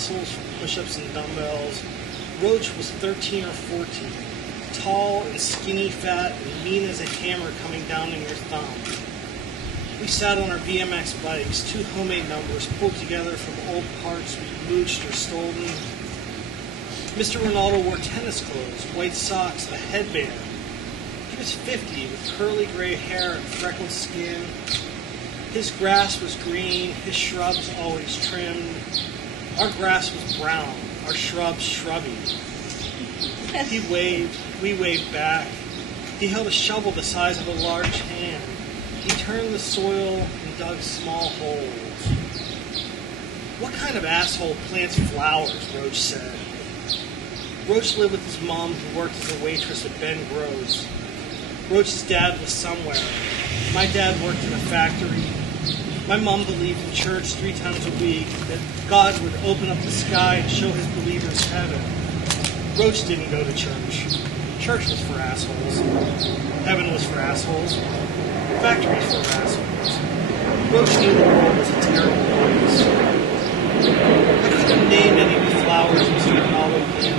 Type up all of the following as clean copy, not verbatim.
muscles from push-ups and dumbbells. Roach was 13 or 14, tall and skinny fat and mean as a hammer coming down on your thumb. We sat on our BMX bikes, 2 homemade numbers pulled together from old parts we mooched or stolen. Mr. Ronaldo wore tennis clothes, white socks, a headband. He was 50 with curly gray hair and freckled skin. His grass was green, his shrubs always trimmed. Our grass was brown, our shrubs shrubby. He waved, we waved back. He held a shovel the size of a large hand. He turned the soil and dug small holes. What kind of asshole plants flowers? Roach said. Roach lived with his mom, who worked as a waitress at Ben Groves. Roach's dad was somewhere. My dad worked in a factory. My mom believed in church 3 times a week, that God would open up the sky and show his believers heaven. Roach didn't go to church. Church was for assholes. Heaven was for assholes. Factories for assholes. Roach knew the world was a terrible place. I couldn't name any of the flowers Mr. Ronaldo did.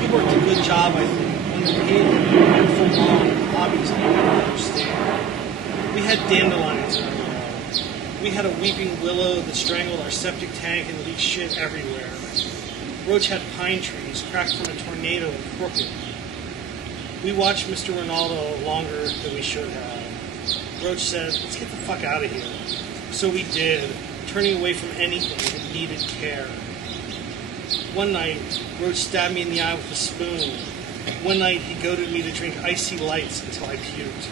He worked a good job, I think, underpaid him, beautiful lawn and hobbies I didn't understand. We had dandelions in our yard. We had a weeping willow that strangled our septic tank and leaked shit everywhere. Roach had pine trees cracked from a tornado and crooked. We watched Mr. Ronaldo longer than we should have. Roach said, "Let's get the fuck out of here." So we did, turning away from anything that needed care. One night, Roach stabbed me in the eye with a spoon. One night, he goaded me to drink icy lights until I puked.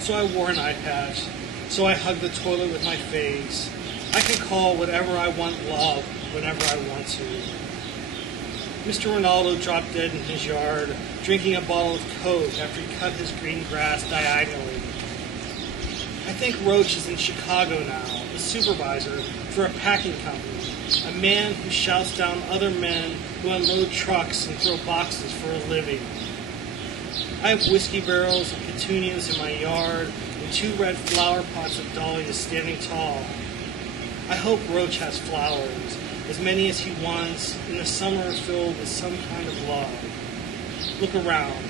So I wore an eye patch. So I hugged the toilet with my face. I can call whatever I want love whenever I want to. Mr. Ronaldo dropped dead in his yard, drinking a bottle of Coke after he cut his green grass diagonally. I think Roach is in Chicago now, a supervisor for a packing company, a man who shouts down other men who unload trucks and throw boxes for a living. I have whiskey barrels and petunias in my yard and 2 red flower pots of dahlias standing tall. I hope Roach has flowers, as many as he wants, in a summer filled with some kind of love. Look around.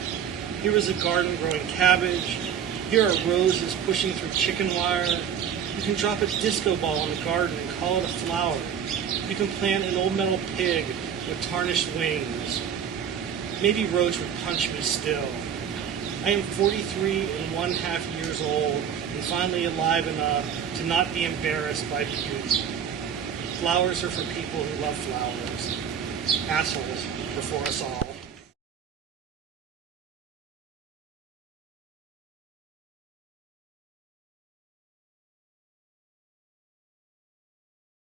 Here is a garden growing cabbage. Here are roses pushing through chicken wire. You can drop a disco ball in the garden and call it a flower. You can plant an old metal pig with tarnished wings. Maybe Roach would punch me still. I am 43 and 1/2 years old and finally alive enough to not be embarrassed by beauty. Flowers are for people who love flowers. Assholes are for us all.